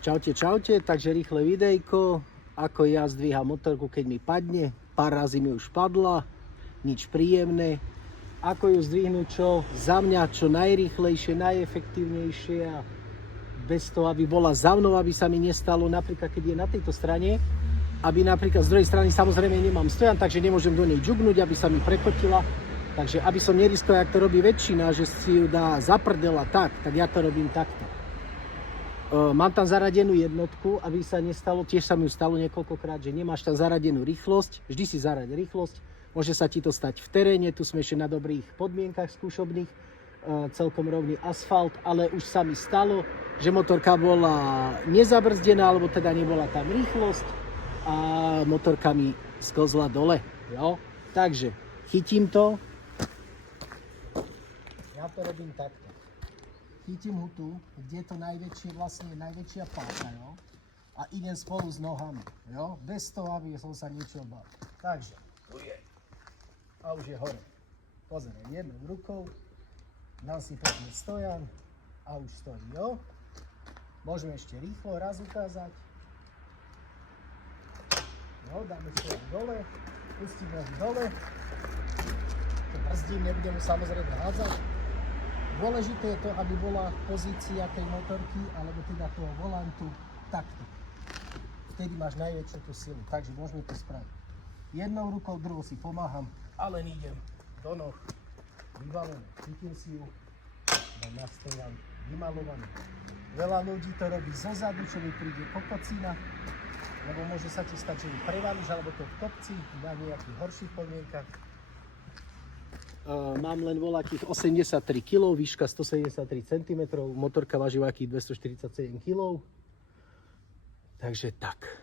Čaute, čaute, takže rýchle videjko, ako ja zdvíham motorku, keď mi padne. Pár razy mi už padla, nič príjemné. Ako ju zdvihnúť za mňa čo najrýchlejšie, najefektívnejšie a bez toho, aby bola za mnou, aby sa mi nestalo, napríklad keď je na tejto strane, aby napríklad z druhej strany samozrejme nemám stojan, takže nemôžem do nej džugnúť, aby sa mi prekotila. Takže aby som neriskoval, jak to robí väčšina, že si ju dá za prdela tak ja to robím takto. Mám tam zaradenú jednotku, aby sa nestalo, tiež sa mi ju stalo niekoľkokrát, že nemáš tam zaradenú rýchlosť, vždy si zaraď rýchlosť, môže sa ti to stať v teréne, tu sme ešte na dobrých podmienkach skúšobných, celkom rovný asfalt, ale už sa mi stalo, že motorka bola nezabrzdená, alebo teda nebola tam rýchlosť a motorka mi sklzla dole, jo? Takže chytím to, ja to robím takto. Chytím ho tu, kde je to najväčšia páka, jo? A idem spolu s nohami, jo? Bez toho, aby som sa niečo bál. Takže, tu je. A už je hore. Pozeraj, jednou rukou, dám si pekne stojan a už stojí, jo? Môžeme ešte rýchlo raz ukázať. No, dáme stojan dole, pustíme ho dole. To brzdím, nebudem mu samozrejme hádzať. Dôležité je to, aby bola pozícia tej motorky, alebo teda toho volantu takto. Vtedy máš najväčšiu tú silu, takže môžeme to spraviť. Jednou rukou, druhou si pomáham, ale idem do noh, vyvalené, chytím si ju, dám na stojan, vymalovaný. Veľa ľudí to robí zozadu, čo mi príde kokocina, lebo môže sa ti stať, že ju prevalíš, alebo to v kopci, na nejakých horších podmienkach. Mám len voľakých 83 kg, výška 173 cm, motorka váži voľakých 247 kg. Takže tak.